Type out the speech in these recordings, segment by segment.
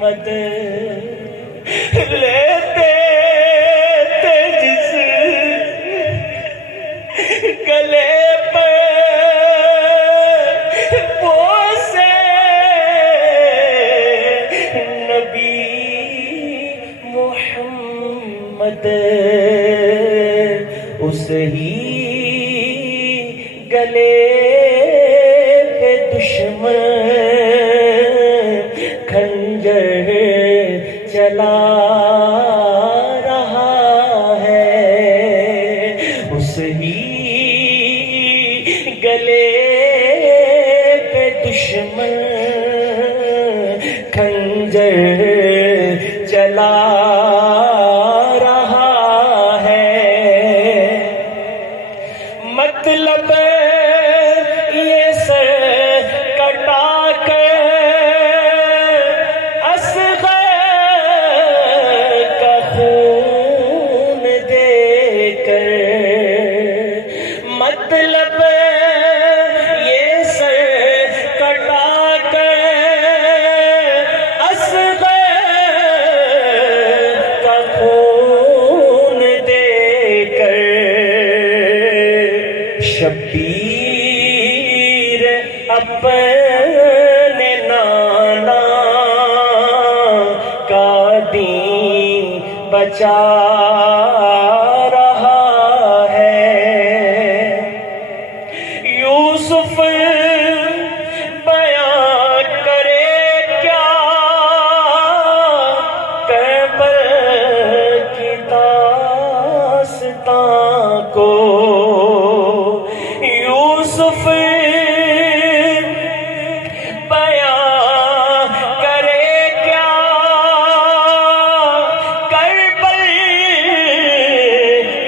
مد لیتے تھے جس گلے پہ بوسے نبی محمد، اس ہی گلے پہ دشمن کھنجر چلا رہا ہے، اس ہی گلے پہ دشمن کھنجر چلا رہا ہے۔ مطلب یہ سر کٹا کر اصغر کا خون دے کر، مطلب یہ سر کٹا کر اصغر کا خون دے کر، شبیر اپنے نانا کا دین بچا رہا ہے۔ یوسف بیان کرے کیا کربلا کی داستان کو، یوسف بیان کرے کیا کربلا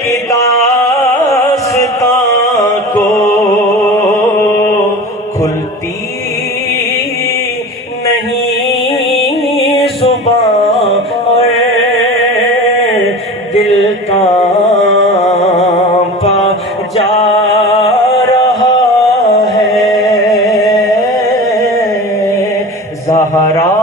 کی داستان کو، کھلتی نہیں زبان اور دل کانپا جا رہا ہے۔ زہرا